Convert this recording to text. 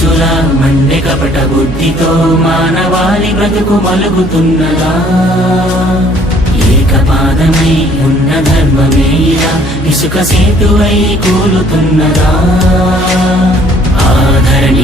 పక్షుల మండె కపట బుద్ధితో మానవాళి బ్రతుకు మలుగుతున్నదా? ఏకపాదమై ఉన్న ధర్మమే ఇలా ఇసుక సేతువై కూలుతున్నదా? ఆధరణి